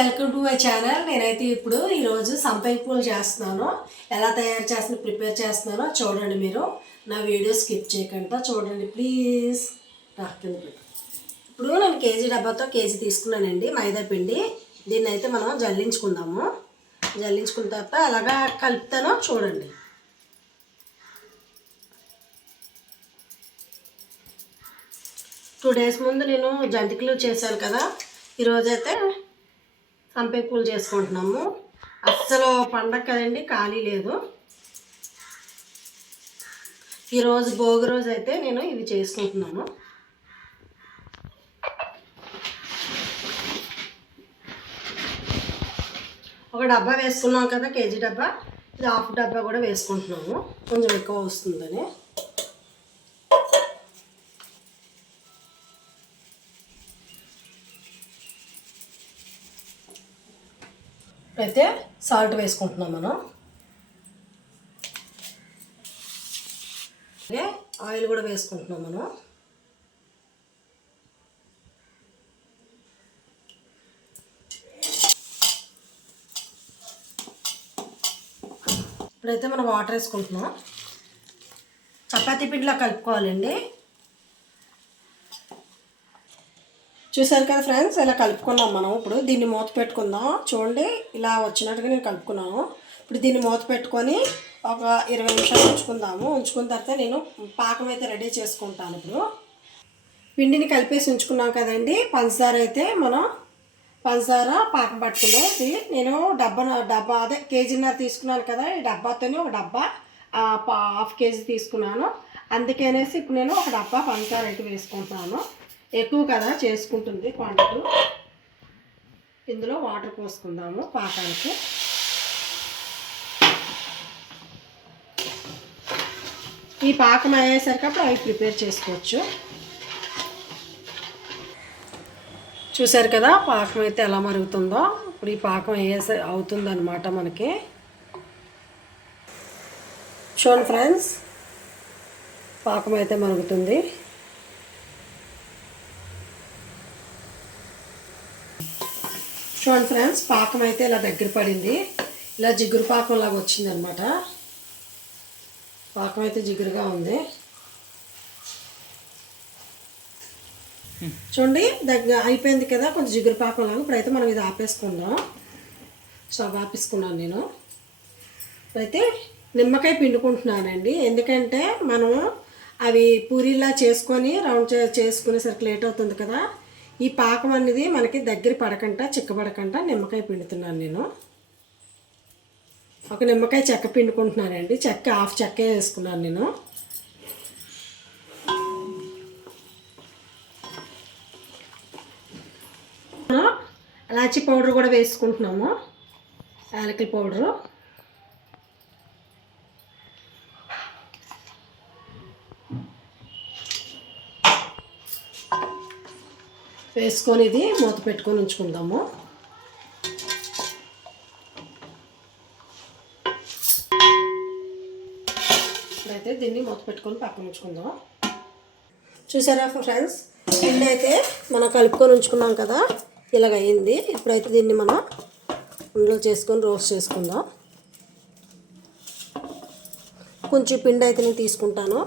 Welcome to my channel. నేనైతే ఇప్పుడు ఈరోజు సంపంగి పూలు చేస్తున్నాను. ఎలా తయారు చేస్తున్నా ప్రిపేర్ చేస్తున్నానో చూడండి. మీరు నా వీడియో స్కిప్ చేయకుండా చూడండి ప్లీజ్. ఇప్పుడు నేను కేజీ డబ్బాతో కేజీ తీసుకున్నానండి మైదా పిండి. దీన్ని అయితే మనం జల్లించుకుందాము. జల్లించుకున్న తర్వాత అలాగా కలుపుతానో చూడండి. టూ డేస్ ముందు నేను జంతికలు చేశాను కదా, ఈరోజైతే సంపంగి పూలు చేసుకుంటున్నాము. అస్సలు పండగ కదండి, ఖాళీ లేదు. ఈరోజు భోగి రోజు అయితే నేను ఇవి చేసుకుంటున్నాను. ఒక డబ్బా వేసుకున్నాం కదా, కేజీ డబ్బా, ఇది హాఫ్ డబ్బా కూడా వేసుకుంటున్నాము, కొంచెం ఎక్కువ వస్తుందని. అయితే సాల్ట్ వేసుకుంటున్నాం మనం. అలాగే ఆయిల్ కూడా వేసుకుంటున్నాం మనం. ఇప్పుడైతే మనం వాటర్ వేసుకుంటున్నాం. చపాతీ పిండిలా కలుపుకోవాలండి. చూసారు కదా ఫ్రెండ్స్, ఇలా కలుపుకున్నాం మనం. ఇప్పుడు దీన్ని మూత పెట్టుకుందాం. చూడండి, ఇలా వచ్చినట్టుగా నేను కలుపుకున్నాను. ఇప్పుడు దీన్ని మూత పెట్టుకొని ఒక 20 నిమిషాలు ఉంచుకుందాము. ఉంచుకున్న తర్వాత నేను పాకం అయితే రెడీ చేసుకుంటాను. ఇప్పుడు పిండిని కలిపేసి ఉంచుకున్నాం కదండి. పంచదార అయితే మనం పంచదార పాకం పట్టుకుందాం. ఇది నేను డబ్బా అదే కేజీన్నర తీసుకున్నాను కదా, ఈ డబ్బాతోనే ఒక డబ్బా హాఫ్ కేజీ తీసుకున్నాను. అందుకనేసి ఇప్పుడు నేను ఒక డబ్బా పంచదార అయితే వేసుకుంటున్నాను. ఎక్కువ కదా చేసుకుంటుంది క్వాంటిటీ. ఇందులో వాటర్ పోసుకుందాము పాకానికి. ఈ పాకం అయ్యేసరికి అప్పుడు అవి ప్రిపేర్ చేసుకోవచ్చు. చూసారు కదా పాకం అయితే ఎలా మరుగుతుందో. ఇప్పుడు ఈ పాకం అవుతుందన్నమాట మనకి. చూడండి ఫ్రెండ్స్, పాకం అయితే మరుగుతుంది. చూడండి ఫ్రెండ్స్, పాకం అయితే ఇలా దగ్గర పడింది. ఇలా జిగురు పాకం లాగా వచ్చిందనమాట. పాకం అయితే జిగురుగా ఉంది. చూడండి, దగ్గర అయిపోయింది కదా, కొంచెం జిగురు పాకం లాగా. ఇప్పుడైతే మనం ఇది ఆపేసుకుందాం. స్టవ్ ఆపేసుకున్నాను నేను. ఇప్పుడైతే నిమ్మకాయ పిండుకుంటున్నానండి. ఎందుకంటే మనం అవి పూరీలా చేసుకొని రౌండ్ చేసుకునేసరికి లేట్ అవుతుంది కదా. ఈ పాకం అనేది మనకి దగ్గర పడకుండా చిక్కబడకుండా నిమ్మకాయ పిండుతున్నాను నేను. ఒక నిమ్మకాయ చెక్క పిండుకుంటున్నానండి. చెక్క హాఫ్ చెక్క వేసుకున్నాను నేను. ఇలాచీ పౌడర్ కూడా వేసుకుంటున్నాము, యాలకుల పౌడరు. వేసుకొని ఇది మూత పెట్టుకొని ఉంచుకుందాము. ఇప్పుడైతే దీన్ని మూత పెట్టుకొని పక్కన ఉంచుకుందాం. చూసారా ఫ్రెండ్స్, పిండి అయితే మనం కలుపుకొని ఉంచుకున్నాం కదా, ఇలాగ అయింది. ఇప్పుడైతే దీన్ని మనం ఇందులో చేసుకొని రోస్ట్ చేసుకుందాం. కొంచెం పిండి అయితే నేను తీసుకుంటాను.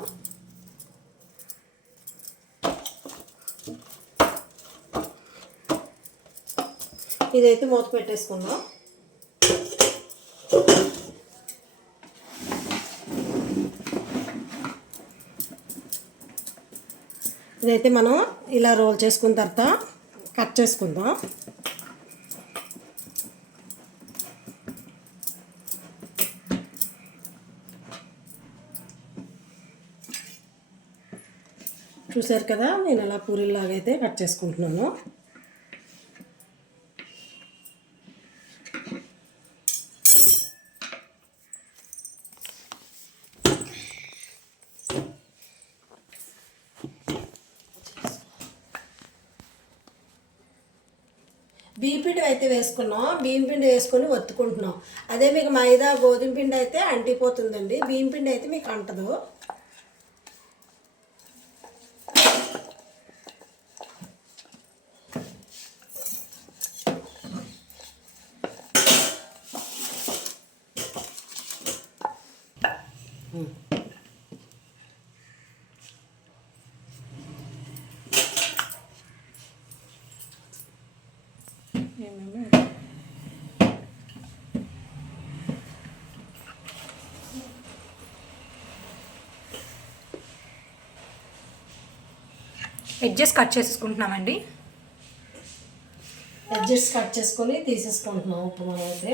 ఇదైతే మూత పెట్టేసుకుందాం. ఇదైతే మనం ఇలా రోల్ చేసుకున్న తర్వాత కట్ చేసుకుందాం. చూసారు కదా, నేను అలా పూరీలాగా అయితే కట్ చేసుకుంటున్నాను. బియ్యం పిండి అయితే వేసుకున్నాం. బియ్యం పిండి వేసుకొని ఒత్తుకుంటున్నాం. అదే మీకు మైదా గోధుమ పిండి అయితే అంటిపోతుందండి. బియ్యం పిండి అయితే మీకు అంటదు. ఎడ్జెస్ కట్ చేసుకుంటున్నామండి. ఎడ్జెస్ కట్ చేసుకొని తీసేసుకుంటున్నాం ఇప్పుడు మనం అయితే.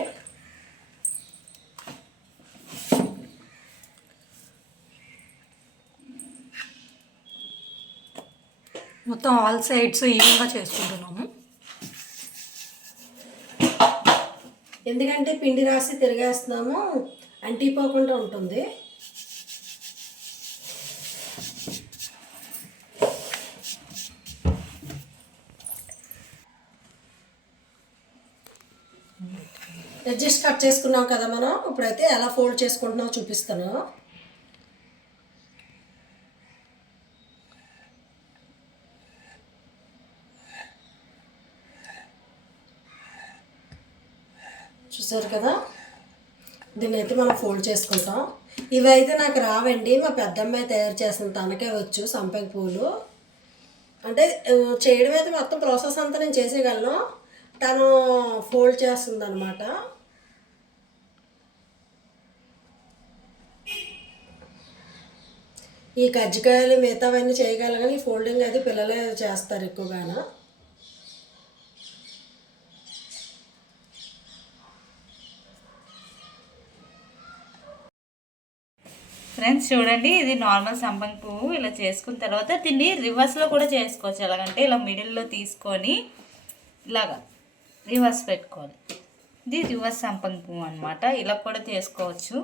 మొత్తం ఆల్ సైడ్స్ ఈవెన్గా చేసుకుంటున్నాము. ఎందుకంటే పిండి రాసి తిరిగేస్తున్నాము, అంటిపోకుండా ఉంటుంది. ఎడ్జెస్ కట్ చేసుకున్నాం కదా మనం. ఇప్పుడైతే ఎలా ఫోల్డ్ చేసుకుంటున్నామో చూపిస్తాను. చూసారు కదా, దీన్ని అయితే మనం ఫోల్డ్ చేసుకుంటాం. ఇవైతే నాకు రావండి, మా పెద్దమ్మాయి తయారు చేస్తుంది, తనకే వచ్చు సంపెంగ పూలు. అంటే చేయడం అయితే మొత్తం ప్రాసెస్ అంతా నేను చేసేయగలను, తను ఫోల్డ్ చేస్తుంది అనమాట. ఈ కజ్జికాయలు మిగతావన్నీ చేయగలను, కానీ ఈ ఫోల్డింగ్ అది పిల్లలే చేస్తారు ఎక్కువగాను. ఫ్రెండ్స్ చూడండి, ఇది నార్మల్ సంపంగి పువ్వు. ఇలా చేసుకున్న తర్వాత దీన్ని రివర్స్లో కూడా చేసుకోవచ్చు. ఎలాగంటే ఇలా మిడిల్లో తీసుకొని ఇలాగా రివర్స్ పెట్టుకోవాలి. ఇది రివర్స్ సంపంగి పువ్వు అనమాట. ఇలా కూడా చేసుకోవచ్చు.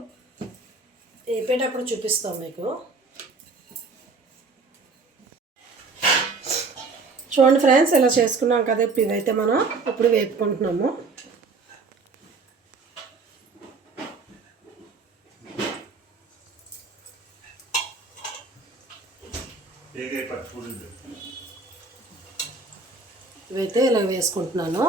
వేపేటప్పుడు చూపిస్తాం మీకు. చూడండి ఫ్రెండ్స్, ఇలా చేసుకున్నాం కదా. ఇప్పుడు ఇవైతే మనం ఇప్పుడు వేపుకుంటున్నాము. ఇవైతే ఇలా వేసుకుంటున్నాను.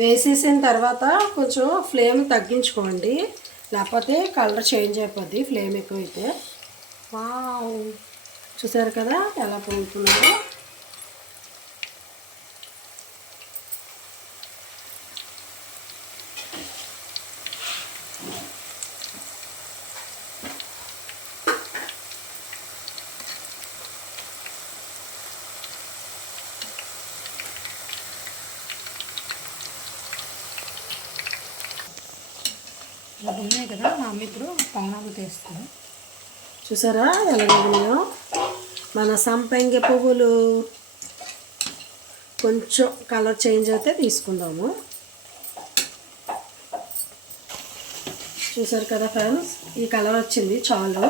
వేసేసిన తర్వాత కొంచెం ఫ్లేమ్ తగ్గించుకోండి, లేకపోతే కలర్ చేంజ్ అయిపోద్ది ఫ్లేమ్ ఎక్కువైతే. వావ్, చూసారు కదా ఎలా పొంగుతున్నారో. ఇలా ఉన్నాయి కదా, మా అమ్మ ఇప్పుడు పొంగనాలు తీస్తుంది. చూసారా ఎలా ఉన్నాయో మన సంపెంగ పువ్వులు. కొంచెం కలర్ చేంజ్ అయితే తీసుకుందాము. చూసారు కదా ఫ్రెండ్స్, ఈ కలర్ వచ్చింది చాలు.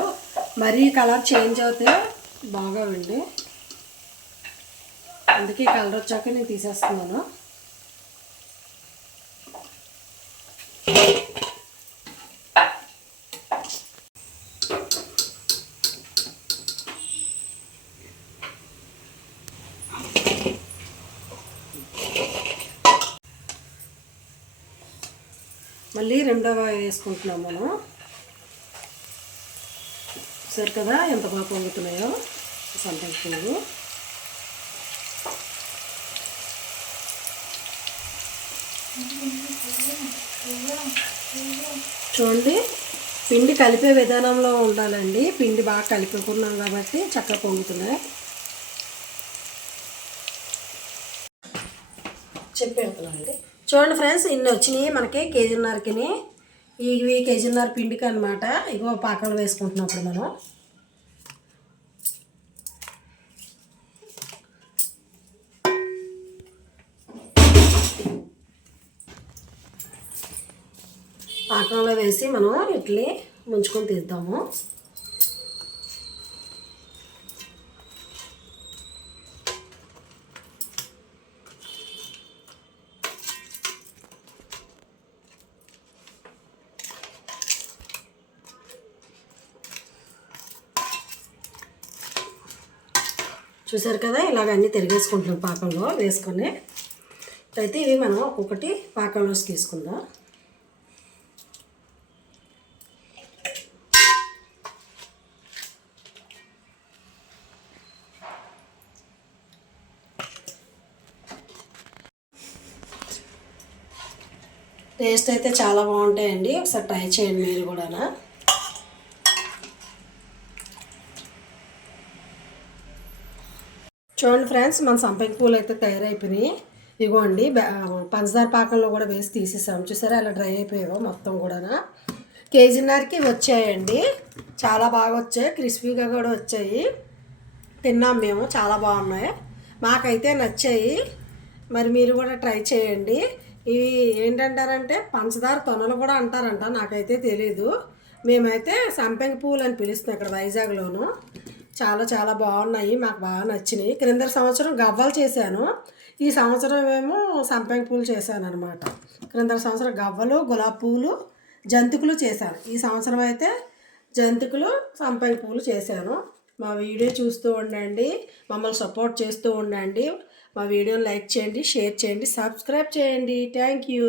మరీ కలర్ చేంజ్ అవుతే బాగోండి, అందుకే ఈ కలర్ వచ్చాక నేను తీసేస్తున్నాను. మళ్ళీ రెండవ వేసుకుంటున్నాం మనం. సరే కదా ఎంత బాగా పొంగుతున్నాయో సంపెంగ పువ్వు. చూడండి, పిండి కలిపే విధానంలో ఉండాలండి. పిండి బాగా కలిపేకున్నాం కాబట్టి చక్కగా పొంగుతున్నాయి. చెప్పేస్తున్నానండి. చూడండి ఫ్రెండ్స్, ఇన్ని వచ్చినాయి మనకి కేజీన్నరకి. ఇవి కేజీన్నర పిండికి అనమాట. ఇగో పాకలు వేసుకుంటున్నప్పుడు మనం పాకంలో వేసి మనం ఇడ్లీ ముంచుకొని తీద్దాము. చూసారు కదా ఇలాగ అన్నీ తిరిగేసుకుంటున్నాం పాకంలో వేసుకొని. అయితే ఇవి మనం ఒక్కొక్కటి పాకంలోకి తీసుకుందాం. టేస్ట్ అయితే చాలా బాగుంటాయండి, ఒకసారి ట్రై చేయండి మీరు కూడా. చూడండి ఫ్రెండ్స్, మన సంపంగి పూలు అయితే తయారైపోయినాయి. ఇగోండి పంచదార పాకంలో కూడా వేసి తీసేసాము. చూసారా అలా డ్రై అయిపోయావో మొత్తం కూడా. కేజీన్నరకి వచ్చాయండి, చాలా బాగా వచ్చాయి, క్రిస్పీగా కూడా వచ్చాయి. తిన్నాం మేము, చాలా బాగున్నాయి, మాకైతే నచ్చాయి. మరి మీరు కూడా ట్రై చేయండి. ఇవి ఏంటంటారంటే పంచదార తొనలు కూడా అంటారంట, నాకైతే తెలీదు. మేమైతే సంపంగి పూలు అని పిలుస్తాం ఇక్కడ వైజాగ్లోను. చాలా చాలా బాగున్నాయి, మాకు బాగా నచ్చినాయి. క్రింద సంవత్సరం గవ్వలు చేశాను, ఈ సంవత్సరం ఏమో సంపంగి పూలు చేశాను అనమాట. క్రింద సంవత్సరం గవ్వలు, గులాబీ పూలు, జంతికలు చేశాను. ఈ సంవత్సరం అయితే జంతికలు, సంపంగి పూలు చేశాను. మా వీడియో చూస్తూ ఉండండి, మమ్మల్ని సపోర్ట్ చేస్తూ ఉండండి. మా వీడియోని లైక్ చేయండి, షేర్ చేయండి, సబ్స్క్రైబ్ చేయండి. Thank you.